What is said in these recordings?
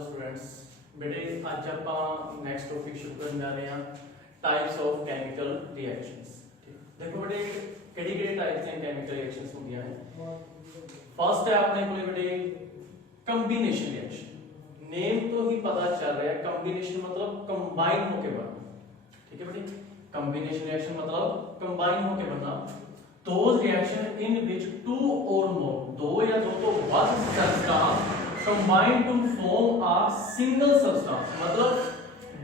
Hello students बेटे आज आप नेक्स्ट टॉपिक शुरू करने जा रहे हैं टाइप्स ऑफ केमिकल रिएक्शंस। देखो बेटे केड़ी टाइप्स हैं केमिकल रिएक्शंस होंदियां हैं। फर्स्ट है अपने को बेटे कंबिनेशन रिएक्शन। नेम तो ही पता चल रहा है कंबिनेशन मतलब कंबाइन होके बनना। ठीक है बेटे, कंबिनेशन रिएक्शन मतलब कंबाइन होके बनना। Those reaction in which two or more दो या दो तो ਵੱਧ substance combine to form a single substance मतलब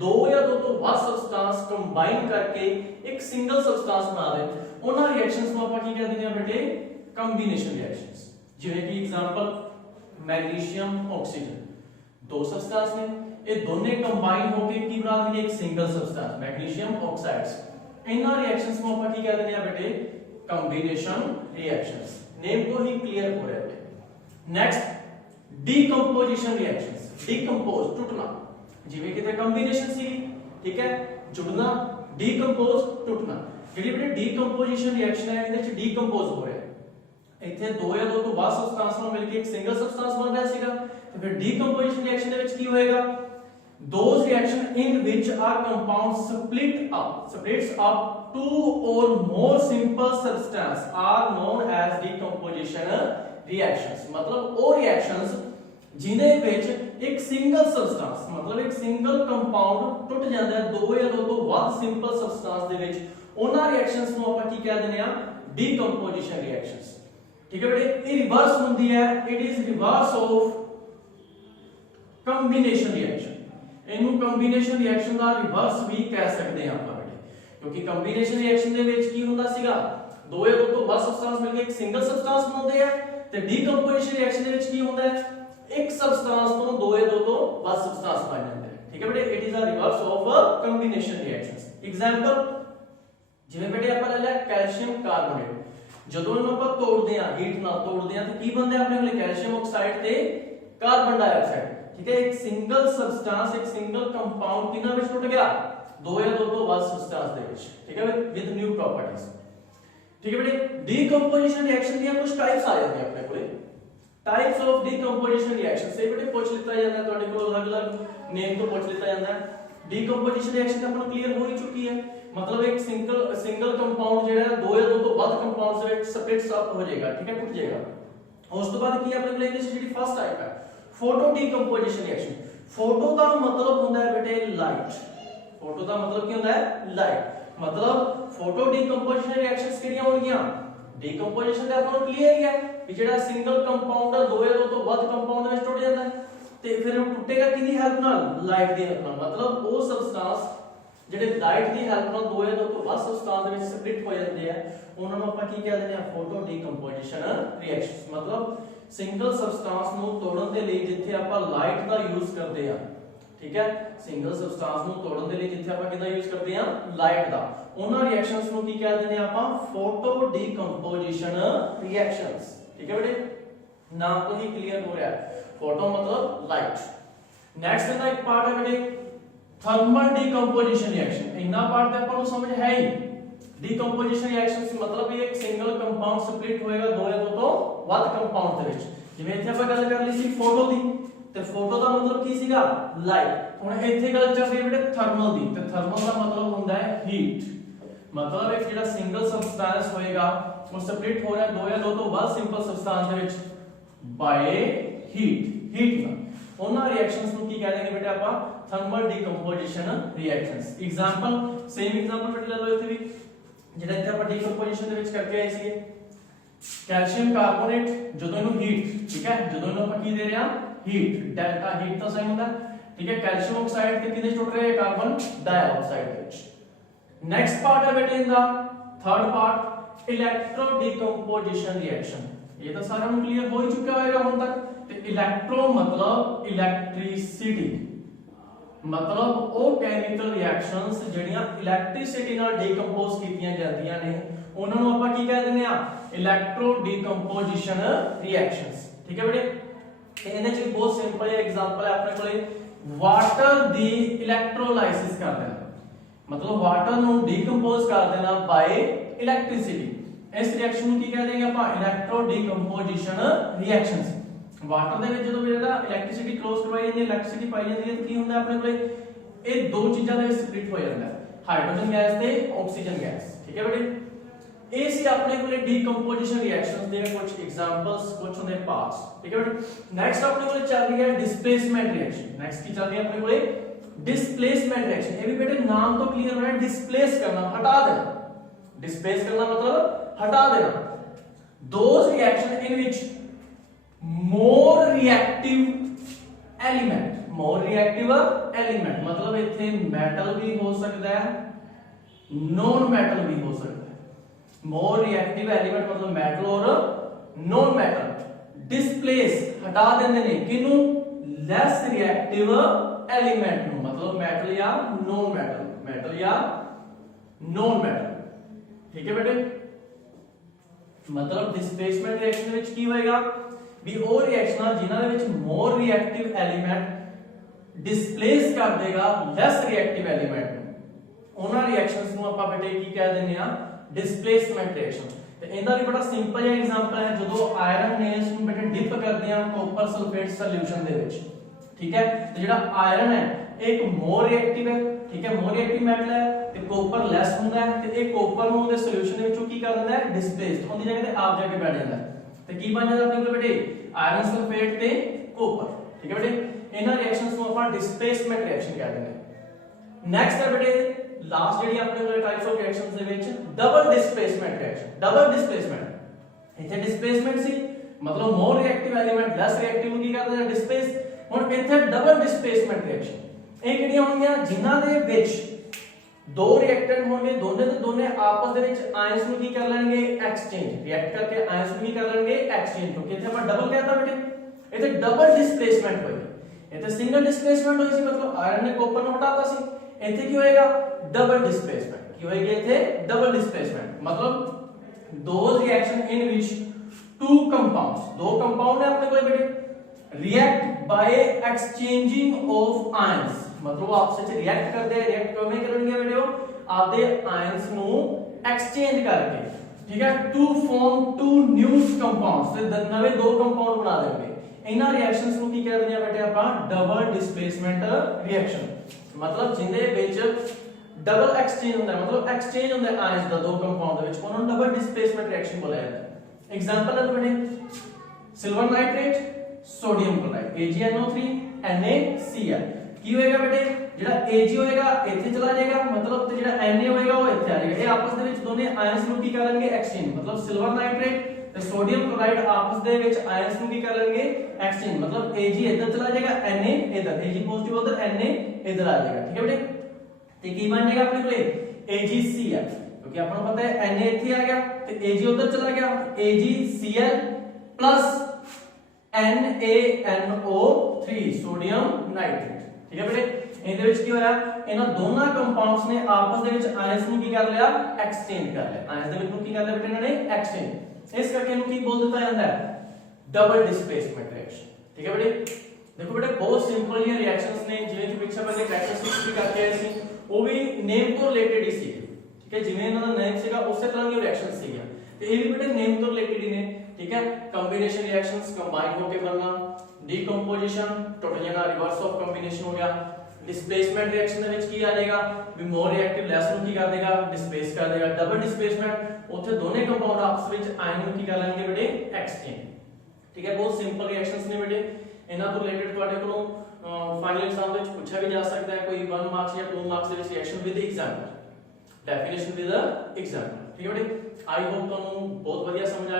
दो या दो तो ਵੱਧ substance combine करके एक single substance बना दे ਉਹਨਾਂ reactions ਨੂੰ ਆਪਾਂ ਕੀ ਕਹਿੰਦੇ ਨੇ ਬੇਟੇ combination reactions। ਜਿਵੇਂ ਕਿ एग्जांपल मैग्नीशियम ऑक्सीजन दो substance ने ये दोनों combine होके ਕੀ ਬਣਾ ਦੇਣਗੇ एक single substance मैग्नीशियम ऑक्साइड्स। ਇਹਨਾਂ reactions ਨੂੰ ਆਪਾਂ ਕੀ ਕਹਿੰਦੇ ਨੇ ਬੇਟੇ combination reactions। नेम तो ही क्लियर हो रहा है। Next decomposition reactions। डिकम्पोज टूटना जिਵੇਂ किते combination सी ठीक है जुड़ना decompose टूटना। ਜਿਹੜੀ ਬੇਟੇ decomposition reaction है ਇਹਦੇ ਚ decompose ਹੋ ਰਿਹਾ ਹੈ। ਇੱਥੇ ਦੋ ਜਾਂ ਦੋ ਤੋਂ ਵੱਧ ਸਬਸਟੈਂਸ ਨਾਲ ਮਿਲ ਕੇ ਇੱਕ ਸਿੰਗਲ ਸਬਸਟੈਂਸ ਬਣ ਰਿਹਾ ਸੀਗਾ ਤੇ ਫਿਰ decomposition reaction ਦੇ ਵਿੱਚ ਕੀ ਹੋਏਗਾ those reaction in which are compounds splits up two or more simple substance are known as decomposition reactions। मतलब वो reactions जिन्हें ਵਿੱਚ एक single substance मतलब एक single compound टूट ਜਾਂਦਾ है दो या दो तो ਵੱਧ simple substance ਦੇ ਵਿੱਚ ਉਹਨਾਂ reactions ਨੂੰ ਆਪਾਂ ਕੀ ਕਹਿ ਦਿੰਦੇ ਆ decomposition reactions। ਠੀਕ ਹੈ ਬੇਟੇ ਇਹ ਰਿਵਰਸ ਹੁੰਦੀ ਹੈ it is reverse of combination reaction। ਇਹਨੂੰ ਕੰਬੀਨੇਸ਼ਨ ਰਿਐਕਸ਼ਨ ਦਾ ਰਿਵਰਸ ਵੀ ਕਹਿ ਸਕਦੇ ਹਾਂ ਆਪਾਂ ਬੇਟੇ ਕਿਉਂਕਿ ਕੰਬੀਨੇਸ਼ਨ ਰਿਐਕਸ਼ਨ ਦੇ ਵਿੱਚ ਕੀ ਹੁੰਦਾ ਸੀਗਾ ਦੋ ਜਾਂ ਦੋ ਤੋਂ ਵੱਧ ਸਬਸਟੈਂਸ ਮਿਲ ਕੇ ਇੱਕ ਸਿੰਗਲ ਸਬਸਟੈਂਸ ਬਣਾਉਂਦੇ ਆ ਤੇ ਡੀਕੰਪੋਜੀਸ਼ਨ ਰਿਐਕਸ਼ਨ ਦੇ ਵਿੱਚ ਕੀ ਹੁੰਦਾ ਹੈ ਇੱਕ ਸਬਸਟੈਂਸ ਤੋਂ ਦੋ ਜਾਂ ਦੋ ਤੋਂ ਵੱਧ ਸਬਸਟੈਂਸ ਬਣ ਜਾਂਦੇ ਆ। ਠੀਕ ਹੈ ਬੇਟੇ it is a reverse of combination reactions. Example ਜਿਵੇਂ ਬੇਟੇ ਆਪਾਂ ਲੈ ਲਿਆ ਕੈਲਸ਼ੀਅਮ ਕਾਰਬੋਨੇਟ ਜਦੋਂ ਇਹਨੂੰ ਆਪਾਂ ਤੋੜਦੇ ਆ ਹੀਟ ਨਾਲ ਤੋੜਦੇ ਆ ਤਾਂ ਕੀ ਬਣਦਾ ਆਪਣੇ ਕੋਲੇ ਕੈਲਸ਼ੀਅਮ ਆਕਸਾਈਡ ਤੇ ਕਾਰਬਨ ਡਾਈਆਕਸਾਈਡ। ठीक है एक सिंगल सब्सटेंस एक सिंगल कंपाउंड कितना ਵਿੱਚ ਟੁੱਟ ਗਿਆ ਦੋ ਜਾਂ ਦੋ ਤੋਂ ਵੱਧ ਸਬਸਟੈਂਸ ਦੇ ਵਿੱਚ। ਠੀਕ ਹੈ ਵਿਦ ਨਿਊ ਪ੍ਰੋਪਰਟੀਜ਼। ਠੀਕ ਹੈ ਬੇਟੇ ਡੀਕੰਪੋਜੀਸ਼ਨ ਰਿਐਕਸ਼ਨ ਦੀਆਂ ਕੁਝ ਟਾਈਪਸ ਆ ਜਾਂਦੀਆਂ ਆਪਣੇ ਕੋਲੇ ਟਾਈਪਸ ਆਫ ਡੀਕੰਪੋਜੀਸ਼ਨ ਰਿਐਕਸ਼ਨ ਸੇ ਬੇਟੇ ਪੁੱਛ ਲਿੱਤਾ ਜਾਂਦਾ ਤੁਹਾਡੇ ਕੋਲ ਅਲੱਗ-ਅਲੱਗ ਨੇਮ ਤੋਂ ਪੁੱਛ ਲਿੱਤਾ ਜਾਂਦਾ ਹੈ। ਡੀਕੰਪੋਜੀਸ਼ਨ ਰਿਐਕਸ਼ਨ ਤਾਂ ਆਪਾਂ ਕਲੀਅਰ ਹੋ ਹੀ ਚੁੱਕੀ ਹੈ मतलब एक ਸਿੰਗਲ ਕੰਪਾਊਂਡ ਜਿਹੜਾ ਦੋ ਜਾਂ ਦੋ ਤੋਂ ਵੱਧ ਕੰਪਾਊਂਡਸ ਦੇ ਵਿੱਚ ਸਪਲਿਟਸ ਅਪ ਹੋ ਜਾਏਗਾ। ਠੀਕ ਹੈ ਟੁੱਟ ਜਾਏਗਾ। ਉਸ ਤੋਂ ਬਾਅਦ ਕੀ ਆਪਣੇ ਕੋਲੇ ਇਹਦੇ ਜਿਹੜੀ ਫਸਟ ਟਾਈਪ ਹੈ फोटो डीकंपोजिशन रिएक्शन। फोटो का मतलब होता है बेटे लाइट। फोटो का मतलब क्या होता है लाइट। मतलब फोटो डीकंपोजिशन रिएक्शंस ਕਿਹੜੀਆਂ ਹੋਣਗੀਆਂ डीकंपोजिशन ਦਾ ਆਪਾਂ ਨੂੰ ਕਲੀਅਰ ਹੀ ਹੈ ਕਿ ਜਿਹੜਾ ਸਿੰਗਲ ਕੰਪਾਊਂਡ ਹੈ ਦੋ ਜਾਂ ਦੋ ਤੋਂ ਵੱਧ ਕੰਪਾਊਂਡ ਵਿੱਚ ਟੁੱਟ ਜਾਂਦਾ ਹੈ ਤੇ ਫਿਰ ਉਹ ਟੁੱਟੇਗਾ ਕਿਹਦੀ ਹੈਲਪ ਨਾਲ ਲਾਈਟ ਦੀ ਹੈਲਪ ਨਾਲ। मतलब ਉਹ ਸਬਸਟੈਂਸ ਜਿਹੜੇ ਲਾਈਟ ਦੀ ਹੈਲਪ ਨਾਲ ਦੋ ਜਾਂ ਦੋ ਤੋਂ ਵੱਧ ਸਬਸਟੈਂਸ ਦੇ ਵਿੱਚ ਸਪਲਿਟ ਹੋ ਜਾਂਦੇ ਆ ਉਹਨਾਂ ਨੂੰ ਆਪਾਂ ਕੀ ਕਹਿ ਦਿੰਦੇ ਆ ਫੋਟੋ ਡीकंपोजिशन ਰਿਐਕਸ਼ਨਸ। मतलब ਸਿੰਗਲ ਸਬਸਟੈਂਸ ਨੂੰ ਤੋੜਨ ਦੇ ਲਈ ਜਿੱਥੇ ਆਪਾਂ ਲਾਈਟ ਦਾ ਯੂਜ਼ ਕਰਦੇ ਆ ਠੀਕ ਹੈ ਸਿੰਗਲ ਸਬਸਟੈਂਸ ਨੂੰ ਤੋੜਨ ਦੇ ਲਈ ਜਿੱਥੇ ਆਪਾਂ ਕਿਹਦਾ ਯੂਜ਼ ਕਰਦੇ ਆ ਲਾਈਟ ਦਾ ਉਹਨਾਂ ਰਿਐਕਸ਼ਨਸ ਨੂੰ ਕੀ ਕਹਿ ਦਿੰਦੇ ਆ ਆਪਾਂ ਫੋਟੋ ਡीकंपोजिशन ਰਿਐਕਸ਼ਨਸ। ਠੀਕ ਹੈ ਬੇਟੇ ਨਾਮ ਤੋਂ ਹੀ ਕਲੀਅਰ ਹੋ ਰਿਹਾ ਹੈ ਫੋਟੋ मतलब ਲਾਈਟ। ਨੈਕਸਟ ਇਹਦਾ ਇੱਕ ਪਾਰਟ ਹੈ ਬੇਟੇ थर्मल डीकंपोजिशन रिएक्शन। इतना पार्ट तो अपन को समझ है ही डीकंपोजिशन रिएक्शन से मतलब ये एक सिंगल कंपाउंड स्प्लिट होएगा दो या दो तो ਵੱਧ ਕੰਪਾਊਂਡ ਦੇ ਵਿੱਚ। ਜਿਵੇਂ ਇੱਥੇ ਆਪਾਂ ਗੱਲ ਕਰ ਲਈ ਸੀ ਫੋਟੋ ਦੀ ਤੇ ਫੋਟੋ ਦਾ ਮਤਲਬ ਕੀ ਸੀਗਾ ਲਾਈਟ। ਹੁਣ ਇੱਥੇ ਗੱਲ ਚੱਲ ਰਹੀ ਹੈ ਬੇਟੇ ਥਰਮਲ ਦੀ ਤੇ ਥਰਮਲ ਦਾ ਮਤਲਬ ਹੁੰਦਾ ਹੈ ਹੀਟ। मतलब ਇੱਕ ਜਿਹੜਾ ਸਿੰਗਲ ਸਬਸਟੈਂਸ ਹੋਏਗਾ ਉਹ ਸਪਲਿਟ ਹੋ ਰਿਹਾ ਦੋ ਜਾਂ ਦੋ ਤੋਂ ਵੱਧ ਸਿੰਪਲ ਸਬਸਟੈਂਸ ਦੇ ਵਿੱਚ ਬਾਈ ਹੀਟ ਨਾਲ। ਉਹਨਾਂ ਰਿਐਕਸ਼ਨਸ ਨੂੰ ਕੀ ਕਹਿੰਦੇ ਨੇ ਬੇਟੇ ਆਪਾਂ thermal decomposition reactions. Example same example बेटे ले लो ਇੱਥੇ ਵੀ ਜਿਹੜਾ ਇੱਥੇ ਆਪਾਂ ਡीकंपोजिशन ਦੇ ਵਿੱਚ ਕਰਕੇ ਆਏ ਸੀਗੇ ਕੈਲਸ਼ੀਅਮ ਕਾਰਬੋਨੇਟ ਜਦੋਂ ਇਹਨੂੰ ਹੀਟ ਠੀਕ ਹੈ ਜਦੋਂ ਇਹਨੂੰ ਆਪਾਂ ਕੀ ਦੇ ਰਹੇ ਹਾਂ ਹੀਟ ਡੈਲਟਾ ਹੀਟ ਤਾਂ ਸਹੀ ਹੁੰਦਾ ਠੀਕ ਹੈ ਕੈਲਸ਼ੀਅਮ ਆਕਸਾਈਡ ਤੇ ਕਿਹਦੇ ਟੁੱਟ ਰਿਹਾ ਹੈ ਕਾਰਬਨ ਡਾਈਆਕਸਾਈਡ ਦੇ ਵਿੱਚ। ਨੈਕਸਟ ਪਾਰਟ ਹੈ ਬੇਟੇ ਇਹਦਾ third part electro decomposition reaction. ਇਹ ਤਾਂ ਸਾਰਿਆਂ ਨੂੰ ਕਲੀਅਰ ਹੋ ਹੀ ਚੁੱਕਿਆ ਹੋਵੇਗਾ ਹੁਣ ਤੱਕ ਤੇ ਇਲੈਕਟ੍ਰੋ मतलब ਇਲੈਕਟ੍ਰਿਸਿਟੀ मतलब ਉਹ ਕੈਮੀਕਲ ਰਿਐਕਸ਼ਨਸ ਜਿਹੜੀਆਂ ਇਲੈਕਟ੍ਰਿਸਿਟੀ ਨਾਲ ਡੀਕੰਪੋਜ਼ ਕੀਤੀਆਂ ਜਾਂਦੀਆਂ ਨੇ ਉਹਨਾਂ ਨੂੰ ਆਪਾਂ ਕੀ ਕਹਿ ਦਿੰਦੇ ਆ ਇਲੈਕਟ੍ਰੋ ਡੀਕੰਪੋਜੀਸ਼ਨ ਰਿਐਕਸ਼ਨਸ। ਠੀਕ ਹੈ ਬੇਟੇ ਇਹਦੇ ਚ ਬਹੁਤ ਸਿੰਪਲ ਐਗਜ਼ਾਮਪਲ ਹੈ ਆਪਣੇ ਕੋਲੇ ਵਾਟਰ ਦੀ ਇਲੈਕਟ੍ਰੋਲਾਈਸਿਸ ਕਰ ਦੇਣਾ मतलब ਵਾਟਰ ਨੂੰ ਡੀਕੰਪੋਜ਼ ਕਰ ਦੇਣਾ ਬਾਈ ਇਲੈਕਟ੍ਰਿਸਿਟੀ। ਇਸ ਰਿਐਕਸ਼ਨ ਨੂੰ ਕੀ ਕਹਿ ਦੇਂਗੇ ਆਪਾਂ ਇਲੈਕਟ੍ਰੋ ਡੀਕੰਪੋਜੀਸ਼ਨ ਰਿਐਕਸ਼ਨਸ। ਵਾਟਰ ਦੇ ਵਿੱਚ ਜਦੋਂ ਜਿਹੜਾ ਇਲੈਕਟ੍ਰਿਸਿਟੀ ਕ੍ਰੋਸ ਕਰਵਾਈ ਜਾਂਦੀ ਹੈ, ਇਲੈਕਟ੍ਰਿਸਿਟੀ ਪਾਈ ਜਾਂਦੀ ਹੈ, ਤਾਂ ਕੀ ਹੁੰਦਾ ਆਪਣੇ ਕੋਲੇ ਇਹ ਦੋ ਚੀਜ਼ਾਂ ਦੇ ਵਿੱਚ ਸਪਲਿਟ ਹੋ ਜਾਂਦਾ ਹੈ, ਹਾਈਡਰੋਜਨ ਗੈਸ ਤੇ ਆਕਸੀਜਨ ਗੈਸ। ਠੀਕ ਹੈ ਬੇਟੇ, ਇਹ ਸੀ ਆਪਣੇ ਕੋਲੇ ਡੀਕੰਪੋਜੀਸ਼ਨ ਰਿਐਕਸ਼ਨਸ ਦੇ ਕੁਝ ਐਗਜ਼ਾਮਪਲਸ, ਕੁਝ ਹੁੰਦੇ ਪਾਰਟਸ। ਠੀਕ ਹੈ ਬੇਟੇ, ਨੈਕਸਟ ਆਪਣੇ ਕੋਲੇ ਚੱਲ ਰਹੀ ਹੈ ਡਿਸਪਲੇਸਮੈਂਟ ਰਿਐਕਸ਼ਨ। ਨੈਕਸਟ ਕੀ ਚੱਲ ਰਹੀ ਹੈ ਆਪਣੇ ਕੋਲੇ डिस्प्लेसमेंट रिएक्शन। ये भी बेटे नाम तो क्लियर हो रहा है, डिस्प्लेस करना, हटा देना। डिस्प्लेस करना मतलब हटा देना। Those reaction in which more reactive element, more reactive element मतलब इथे मेटल भी हो सकता है, नॉन मेटल भी हो सकता है। मोर रिएक्टिव एलिमेंट मतलब मेटल और नॉन मेटल डिस्प्लेस हटा देंगे ने किनु लेस रिएक्टिव एलिमेंट नु मतलब मेटल या नॉन मेटल, मेटल या नॉन मेटल। ठीक है बेटे, मतलब डिस्प्लेसमेंट रिएक्शन विच की होएगा भी ਉਹ ਰਿਐਕਸ਼ਨਾਂ ਜਿਨ੍ਹਾਂ ਦੇ ਵਿੱਚ ਮੋਰ ਰਿਐਕਟਿਵ ਐਲੀਮੈਂਟ ਡਿਸਪਲੇਸ ਕਰ ਦੇਗਾ ਲੈਸ ਰਿਐਕਟਿਵ ਐਲੀਮੈਂਟ ਨੂੰ, ਉਹਨਾਂ ਰਿਐਕਸ਼ਨਸ ਨੂੰ ਆਪਾਂ ਬੇਟੇ ਕੀ ਕਹਿ ਦਿੰਦੇ ਆ, ਡਿਸਪਲੇਸਮੈਂਟ ਰਿਐਕਸ਼ਨ। ਤੇ ਇਹਦਾ ਵੀ ਬੜਾ ਸਿੰਪਲ ਜਿਹਾ ਐਗਜ਼ਾਮਪਲ ਹੈ, ਜਦੋਂ ਆਇਰਨ ਨੇ ਇਸ ਨੂੰ ਬੇਟੇ ਡਿਪ ਕਰਦੇ ਆ ਕਾਪਰ ਸਲਫੇਟ ਸੋਲੂਸ਼ਨ ਦੇ ਵਿੱਚ। ठीक है, तो ਜਿਹੜਾ ਆਇਰਨ ਹੈ ਇੱਕ ਮੋਰ ਰਿਐਕਟਿਵ ਹੈ। ਠੀਕ ਹੈ, ਮੋਰ ਰਿਐਕਟਿਵ ਮੈਟਲ ਹੈ ਤੇ ਕਾਪਰ ਲੈਸ ਹੁੰਦਾ ਹੈ, ਤੇ ਇਹ ਕਾਪਰ ਨੂੰ ਉਹਦੇ ਸੋਲੂਸ਼ਨ ਦੇ ਵਿੱਚੋਂ ਕੀ ਕਰ ਦਿੰਦਾ ਹੈ, ਡਿਸਪਲੇਸ, ਉਹਦੀ ਜਗ੍ਹਾ ਤੇ ਆਪ ਜਾ ਕੇ ਬੈਠ ਜਾਂਦਾ ਹੈ। ਤੇ ਕੀ ਬਣ ਜਾਂਦਾ ਆਪਣੇ ਕੋਲ ਬੇਟੇ, ਆਇਰਨ ਸਲਫੇਟ ਤੇ ਕਾਪਰ। ਠੀਕ ਹੈ ਬੇਟੇ, ਇਹਨਾਂ ਰਿਐਕਸ਼ਨਸ ਨੂੰ ਆਪਾਂ ਡਿਸਪਲੇਸਮੈਂਟ ਰਿਐਕਸ਼ਨ ਕਹਿ ਦਿੰਦੇ ਹਾਂ। ਨੈਕਸਟ ਹੈ ਬੇਟੇ ਲਾਸਟ ਜਿਹੜੀ ਆਪਣੇ ਕੋਲ ਟਾਈਪਸ ਆਫ ਰਿਐਕਸ਼ਨਸ ਦੇ ਵਿੱਚ double displacement reaction. Double displacement, ਇੱਥੇ ਡਿਸਪਲੇਸਮੈਂਟ ਸੀ ਮਤਲਬ ਮੋਰ ਰਿਐਕਟਿਵ ਐਲੀਮੈਂਟ ਲੈਸ ਰਿਐਕਟਿਵ ਨੂੰ ਕੀ ਕਰ ਦਿੰਦਾ, ਡਿਸਪਲੇਸ। ਹੁਣ ਇੱਥੇ ਡਬਲ ਡਿਸਪਲੇਸਮੈਂਟ ਰਿਐਕਸ਼ਨ ਇਹ ਕਿਹੜੀਆਂ ਹੋਣਗੀਆਂ, ਜਿਨ੍ਹਾਂ ਦੇ ਵਿੱਚ ਦੋ ਰਿਐਕਟੈਂਟ ਹੋਣਗੇ, ਦੋਨੇ ਦੇ ਦੋਨੇ ਆਪਸ ਦੇ ਵਿੱਚ ਆਇਨਸ ਨੂੰ ਕੀ ਕਰ ਲੈਣਗੇ, ਐਕਸਚੇਂਜ, ਰਿਐਕਟ ਕਰਕੇ ਆਇਨਸ ਨੂੰ ਕੀ ਕਰ ਲੈਣਗੇ, ਐਕਸਚੇਂਜ। ਕਿਉਂਕਿ ਇੱਥੇ ਆਪਾਂ ਡਬਲ ਕਹਿਤਾ ਬੇਟੇ, ਇੱਥੇ ਡਬਲ ਡਿਸਪਲੇਸਮੈਂਟ ਹੋਏਗੀ। ਇੱਥੇ ਸਿੰਗਲ ਡਿਸਪਲੇਸਮੈਂਟ ਹੋਈ ਸੀ ਮਤਲਬ ਆਇਰਨ ਨੇ ਕਾਪਰ ਨੂੰ ਹਟਾਤਾ ਸੀ, ਇੱਥੇ ਕੀ ਹੋਏਗਾ, ਡਬਲ ਡਿਸਪਲੇਸਮੈਂਟ। ਕੀ ਹੋਏਗੀ ਇੱਥੇ, ਡਬਲ ਡਿਸਪਲੇਸਮੈਂਟ मतलब those reaction in which two compounds, दो कंपाउंड है अपने कोई बेटे, react by exchanging of ions मतलब आपस ਵਿੱਚ रिएक्ट करते हैं, रिएक्ट ਕਿਵੇਂ ਕਰਨਗੇ ਬੇਟੇ, ਉਹ ਆਪਦੇ ਆਇਨਸ ਨੂੰ ਐਕਸਚੇਂਜ ਕਰਕੇ। ਠੀਕ ਹੈ, to form two new compounds ਤੇ ਨਵੇਂ ਦੋ ਕੰਪਾਊਂਡ ਬਣਾ ਦੇਣਗੇ। ਇਹਨਾਂ ਰਿਐਕਸ਼ਨਸ ਨੂੰ ਕੀ ਕਹਿੰਦੇ ਆ ਬੇਟੇ ਆਪਾਂ, ਡਬਲ ਡਿਸਪਲੇਸਮੈਂਟ ਰਿਐਕਸ਼ਨ। मतलब ਜਿੰਦੇ ਵਿੱਚ ਡਬਲ ਐਕਸਚੇਂਜ ਹੁੰਦਾ ਹੈ, मतलब ਐਕਸਚੇਂਜ ਹੁੰਦਾ ਹੈ ਆਇਨਸ ਦਾ ਦੋ ਕੰਪਾਊਂਡ ਦੇ ਵਿੱਚ, ਉਹਨਾਂ ਨੂੰ ਡਬਲ ਡਿਸਪਲੇਸਮੈਂਟ ਰਿਐਕਸ਼ਨ ਬੋਲਿਆ ਜਾਂਦਾ ਹੈ। ਐਗਜ਼ਾਮਪਲ ਹੈ ਬੇਟੇ silver nitrate sodium chloride AgNO3 NaCl। ਕੀ ਹੋਏਗਾ ਬੇਟੇ, ਜਿਹੜਾ Ag ਹੋਏਗਾ ਇੱਥੇ ਚਲਾ ਜਾਏਗਾ ਮਤਲਬ, ਤੇ ਜਿਹੜਾ Na ਹੋਏਗਾ ਉਹ ਇੱਥੇ ਆ ਜਾਏਗਾ। ਇਹ ਆਪਸ ਦੇ ਵਿੱਚ ਦੋਨੇ ਆਇਨਸ ਨੂੰ ਕੀ ਕਰ ਲੈਣਗੇ, ਐਕਸਚੇਂਜ। ਮਤਲਬ ਸਿਲਵਰ ਨਾਈਟ੍ਰੇਟ ਤੇ ਸੋਡੀਅਮ ਕਲੋਰਾਈਡ ਆਪਸ ਦੇ ਵਿੱਚ ਆਇਨਸ ਨੂੰ ਕੀ ਕਰ ਲੈਣਗੇ, ਐਕਸਚੇਂਜ। ਮਤਲਬ Ag ਇੱਧਰ ਚਲਾ ਜਾਏਗਾ, Na ਇੱਧਰ, Ag ਪੋਜ਼ਿਟਿਵ ਉਧਰ, Na ਇੱਧਰ ਆ ਜਾਏਗਾ। ਠੀਕ ਹੈ ਬੇਟੇ, ਤੇ ਕੀ ਬਣ ਜਾਏਗਾ ਆਪਣੇ ਕੋਲੇ, AgCl। ਕਿਉਂਕਿ ਆਪਾਂ ਨੂੰ ਪਤਾ ਹੈ Na ਇੱਥੇ ਆ ਗਿਆ ਤੇ Ag ਉਧਰ ਚਲਾ ਗਿਆ, AgCl plus NaNO3 sodium nitrate. ठीक है बेटे, ਇਹਦੇ ਵਿੱਚ ਕੀ ਹੋਇਆ, ਇਹਨਾਂ ਦੋਨਾਂ ਕੰਪਾਊਂਡਸ ਨੇ ਆਪਸ ਦੇ ਵਿੱਚ ਆਇਨਸ ਨੂੰ ਕੀ ਕਰ ਲਿਆ, ਐਕਸਚੇਂਜ ਕਰ ਲਿਆ। ਆਇਨਸ ਦੇ ਵਿੱਚ ਨੂੰ ਕੀ ਕਰ ਲਿਆ ਬੇਟੇ ਇਹਨਾਂ ਨੇ, ਐਕਸਚੇਂਜ। ਇਸ ਕਰਕੇ ਇਹਨੂੰ ਕੀ ਬੋਲ ਦਿੱਤਾ ਜਾਂਦਾ ਹੈ, ਡਬਲ ਡਿਸਪਲੇਸਮੈਂਟ ਰਿਐਕਸ਼ਨ। ਠੀਕ ਹੈ ਬੇਟੇ, ਦੇਖੋ ਬੇਟੇ ਬਹੁਤ ਸਿੰਪਲ ਜਿਹੇ ਰਿਐਕਸ਼ਨਸ ਨੇ, ਜਿਵੇਂ ਕਿ ਪਿੱਛੇ ਪਹਿਲੇ ਕੈਰੈਕਟਰਿਸਟਿਕਸ ਵੀ ਕਰਕੇ ਆਏ ਸੀ, ਉਹ ਵੀ ਨੇਮ ਤੋਂ ਰਿਲੇਟਡ ਹੀ ਸੀ। ਠੀਕ ਹੈ, ਜਿਵੇਂ ਇਹਨਾਂ ਦਾ ਨੇਮ ਸੀਗਾ ਉਸੇ ਤਰ੍ਹਾਂ ਦੀ ਰਿਐਕਸ਼ਨ ਸੀਗਾ, ਤੇ ਇਹ ਵੀ ਬੇਟੇ ਨੇਮ ਤੋਂ ਰਿਲੇਟਡ ਹੀ ਨੇ। ठीक है, कॉम्बिनेशन रिएक्शंस कंबाइन होके बनना, डीकंपोजिशन टूट जाना, रिवर्स ऑफ कॉम्बिनेशन हो गया। डिस्प्लेसमेंट रिएक्शन दे विच की आ जाएगा भी मोर रिएक्टिव लेस ਨੂੰ ਕੀ ਕਰ ਦੇਗਾ, डिस्प्लेस कर देगा। डबल डिस्प्लेसमेंट ਉੱਥੇ ਦੋਨੇ ਕੰਪਾਊਂਡ ਆਪਸ ਵਿੱਚ ਆਇਨ ਨੂੰ ਕੀ ਕਰ ਲੈਣਗੇ ਬੇਟੇ, ਐਕਸਚੇਂਜ। ਠੀਕ ਹੈ, ਬਹੁਤ ਸਿੰਪਲ ਰਿਐਕਸ਼ਨਸ ਨੇ ਬੇਟੇ। ਇਹਨਾਂ ਤੋਂ ਰਿਲੇਟਡ ਤੁਹਾਡੇ ਕੋਲੋਂ ਫਾਈਨਲ ਐਗਜ਼ਾਮ ਦੇ ਵਿੱਚ ਪੁੱਛਿਆ ਵੀ ਜਾ ਸਕਦਾ ਹੈ, ਕੋਈ 1 ਮਾਰਕਸ ਜਾਂ 2 ਮਾਰਕਸ ਦੇ ਵਿੱਚ reaction with example, definition with example. ਠੀਕ ਹੈ ਬੇਟੇ, आई होप ਤੁਹਾਨੂੰ ਬਹੁਤ ਵਧੀਆ ਸਮਝ